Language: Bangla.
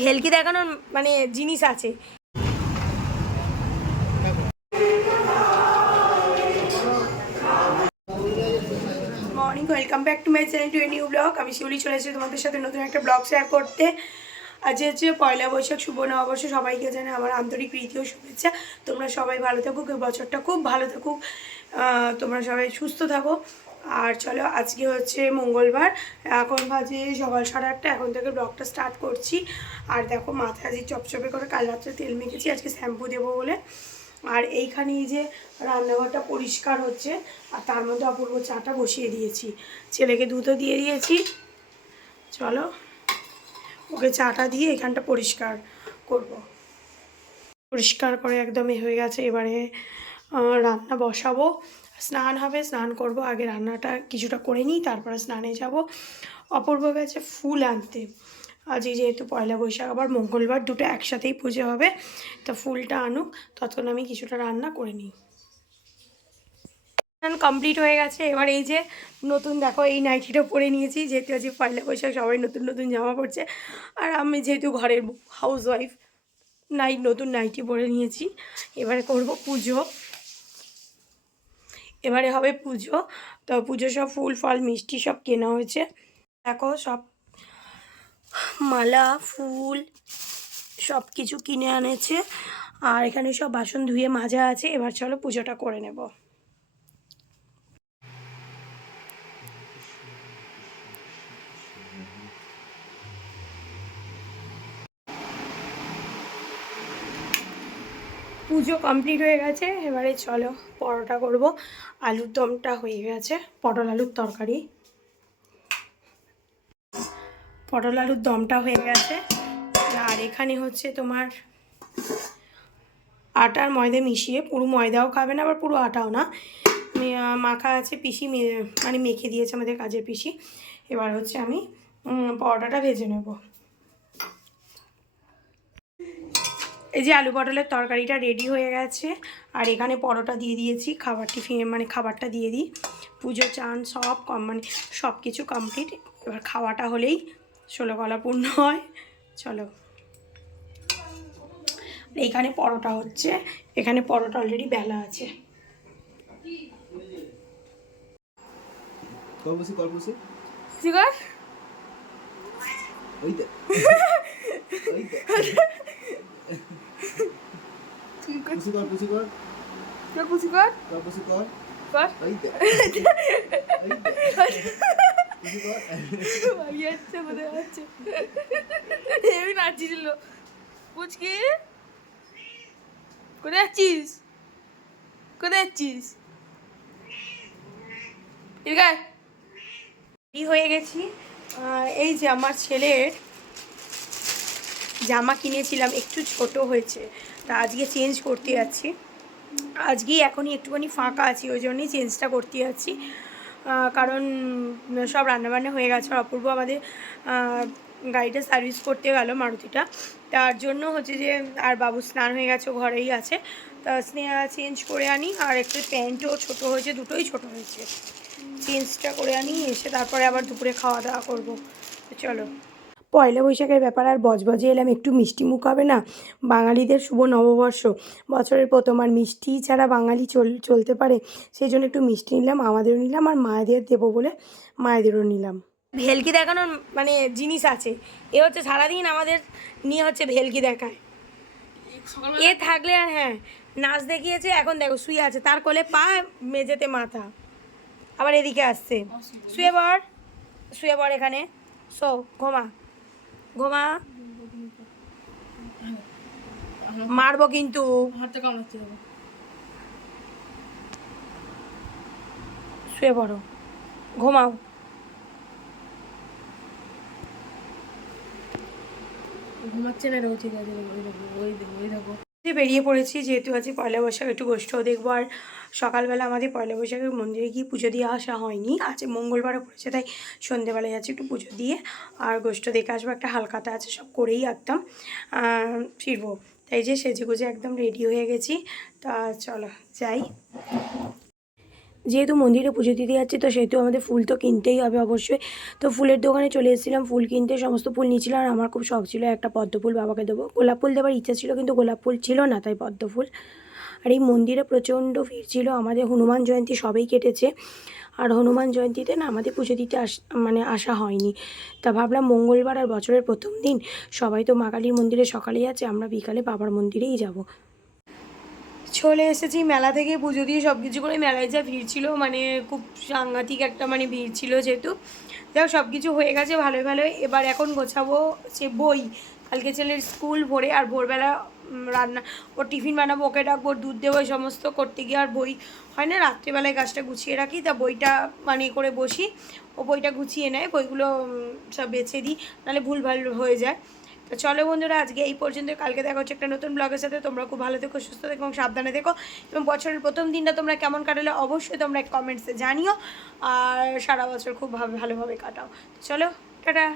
ভেলকি দেখানোর মানে জিনিস আছে। Morning, welcome back to my channel to a new blog. আমি শিউলি চলে এসেছি তোমাদের সাথে নতুন একটা ব্লগ শেয়ার করতে। আজ হচ্ছে পয়লা বৈশাখ, শুভ নববর্ষ। সবাইকে জানে আমার আন্তরিক প্রীতি ও শুভেচ্ছা। তোমরা সবাই ভালো থাকুক, এই বছরটা খুব ভালো থাকুক, তোমরা সবাই সুস্থ থাকো। আর চলো, আজকে হচ্ছে মঙ্গলবার, এখন বাজে সকাল 8:30। এখন থেকে ব্লগটা স্টার্ট করছি। আর দেখো, মাথায় আজকে চপচপে করে কাল রাত্রে তেল মেখেছি, আজকে শ্যাম্পু দেবো বলে। আর এইখানে এই যে রান্নাঘরটা পরিষ্কার হচ্ছে, আর তার মধ্যে অপূর্ব চাটা বসিয়ে দিয়েছি, ছেলেকে দুধও দিয়ে দিয়েছি। চলো, ওকে চাটা দিয়ে এখানটা পরিষ্কার করব। পরিষ্কার করে একদম হয়ে গেছে। এবারে রান্না বসাবো, স্নান হবে, স্নান করব। আগে রান্নাটা কিছুটা করে নিই, তারপরে স্নানে যাব। অপূর্ব গেছে ফুল আনতে। আজ যেহেতু পয়লা বৈশাখ, আবার মঙ্গলবার, দুটো একসাথেই পুজো হবে, তা ফুলটা আনুক, ততক্ষণ আমি কিছুটা রান্না করে নিই। কমপ্লিট হয়ে গেছে। এবার এই যে নতুন দেখো, এই নাইটিটা পরে নিয়েছি, যেহেতু আজ পয়লা বৈশাখ, সবাই নতুন নতুন জামা পরছে। আর আমি যেহেতু ঘরের হাউস ওয়াইফ, নতুন নাইটি পরে নিয়েছি। এবারে করব পুজো, এবারে হবে পুজো। তো পুজো সব ফুল ফল মিষ্টি সব কেনা হয়েছে, দেখো সব মালা ফুল সব কিছু কিনে আনেছে। আর এখানে সব বাসন ধুয়ে মাজা আছে। এবার চলো পুজোটা করে নেব। পুজো কমপ্লিট হয়ে গেছে। এবারে চলো পরোটা করব। আলুর দমটা হয়ে গেছে, পটল আলুর তরকারি, পটল আলুর দমটা হয়ে গেছে। আর এখানে হচ্ছে তোমার আটার ময়দা মিশিয়ে, পুরো ময়দাও খাবে না আবার পুরো আটাও না, মাখা আছে। পিসি মানে মেখে দিয়েছে আমাদের কাজের পিসি। এবার হচ্ছে আমি পরোটাটা ভেজে নেব। এই যে আলু পটলের তরকারিটা রেডি হয়ে গেছে। আর এখানে পরোটা দিয়ে দিয়েছি, খাবার টিফিন মানে খাবারটা দিয়ে দিই। পুজো চান সব মানে সব কিছু কমপ্লিট। এবার খাওয়াটা হলেই 16 গলা পূর্ণ হয়। চলো, এইখানে পরোটা হচ্ছে, এখানে পরোটা অলরেডি বেলা আছে। নাচছিল পুচকি, কোথায় যাচ্ছিস, কোথায় যাচ্ছিস? হয়ে গেছি। এই যে আমার ছেলের জামা কিনেছিলাম, একটু ছোট হয়েছে, তা আজকে চেঞ্জ করতে যাচ্ছি। আজকেই এখনই একটুখানি ফাঁকা আছি, ওই জন্যই চেঞ্জটা করতে যাচ্ছি। কারণ সব রান্নাবান্না হয়ে গেছে। অপূর্ব আমাদের গাড়িটা সার্ভিস করতে গেল, মারুতিটা, তার জন্য হচ্ছে যে, আর বাবু স্নান হয়ে গেছে, ঘরেই আছে। তা স্নেহা চেঞ্জ করে আনি। আর একটু প্যান্টও ছোটো হয়েছে, দুটোই ছোটো হয়েছে, চেঞ্জটা করে আনি, এসে তারপরে আবার দুপুরে খাওয়া দাওয়া করবো। চলো, পয়লা বৈশাখের ব্যাপার আর বজবজে এলাম, একটু মিষ্টি মুখ হবে না? বাঙালিদের শুভ নববর্ষ, বছরের প্রথম, আর মিষ্টি ছাড়া বাঙালি চলতে পারে? সেই জন্য একটু মিষ্টি নিলাম, আমাদেরও নিলাম, আর মায়েদের দেবো বলে মায়েদেরও নিলাম। ভেলকি দেখানোর মানে জিনিস আছে, এ হচ্ছে সারাদিন আমাদের নিয়ে হচ্ছে ভেলকি দেখায়। এ থাকলে আর হ্যাঁ, নাচ দেখিয়েছে, এখন দেখো শুয়ে আছে, তার কোলে পা, মেঝেতে মাথা, আবার এদিকে আসছে। শুয়ে পড়, শুয়ে পড় এখানে, শো, ঘুমা, ঘুমা, মারবো কিন্তু। শুয়ে পড়ো, ঘুমাও। ঘুমাচ্ছে না, রোজ বেরিয়ে পড়েছি, যেহেতু আছে পয়লা বৈশাখ, একটু গোষ্ঠও দেখবো। আর সকালবেলা আমাদের পয়লা বৈশাখের মন্দিরে গিয়ে পুজো দিয়ে আসা হয়নি, আছে মঙ্গলবারও পড়েছে, তাই সন্ধেবেলায় যাচ্ছি একটু পুজো দিয়ে আর গোষ্ঠ দেখে আসবো। একটা হালখাতা আছে, সব করেই একদম ফিরবো। তাই যে সেজে গুজে একদম রেডি হয়ে গেছি। তা চলো যাই। যেহেতু মন্দিরে পুজো দিতে যাচ্ছি তো সেহেতু আমাদের ফুল তো কিনতেই হবে অবশ্যই। তো ফুলের দোকানে চলে এসেছিলাম ফুল কিনতে, সমস্ত ফুল নিয়েছিলাম। আর আমার খুব শখ ছিল একটা পদ্ম ফুল বাবাকে দেবো, গোলাপ ফুল দেওয়ার ইচ্ছা ছিল কিন্তু গোলাপ ফুল ছিল না, তাই পদ্ম ফুল। আর এই মন্দিরে প্রচণ্ড ভিড় ছিল, আমাদের হনুমান জয়ন্তী সবেই কেটেছে। আর হনুমান জয়ন্তীতে না আমাদের পুজো দিতে আসা হয়নি। তা ভাবলাম মঙ্গলবার আর বছরের প্রথম দিন সবাই তো মা কালীর মন্দিরে সকালেই আছে, আমরা বিকালে বাবার মন্দিরেই যাব। চলে এসেছি মেলা থেকে, পুজো দিয়ে সব কিছু করে। মেলায় যা ভিড় ছিল মানে খুব সাংঘাতিক একটা ভিড় ছিল, যেহেতু যাই সব কিছু হয়ে গেছে ভালোই ভালোই। এবার এখন গোছাবো সে বই, কালকে ছেলের স্কুল ভোরে, আর ভোরবেলা রান্না, ওর টিফিন বানাবো, ওকে ডাকবো, দুধ দেবো, এই সমস্ত করতে গিয়ে আর বই হয় না। রাত্রিবেলায় গাছটা গুছিয়ে রাখি, তা বইটা করে বসি, ও বইটা গুছিয়ে নেয়, বইগুলো সব বেছে দিই, নাহলে ভুলভাল হয়ে যায়। তো চলো বন্ধুরা, আজকে এই পর্যন্ত। কালকে দেখা হচ্ছে একটা নতুন ব্লগের সাথে। তোমরা খুব ভালো থেকো, সুস্থ থেকো এবং সাবধানে থেকো। এবং বছরের প্রথম দিনটা তোমরা কেমন কাটালে অবশ্যই তোমরা কমেন্টসে জানিও। আর সারা বছর খুব ভালোভাবে কাটাও। তো চলো, টাটা।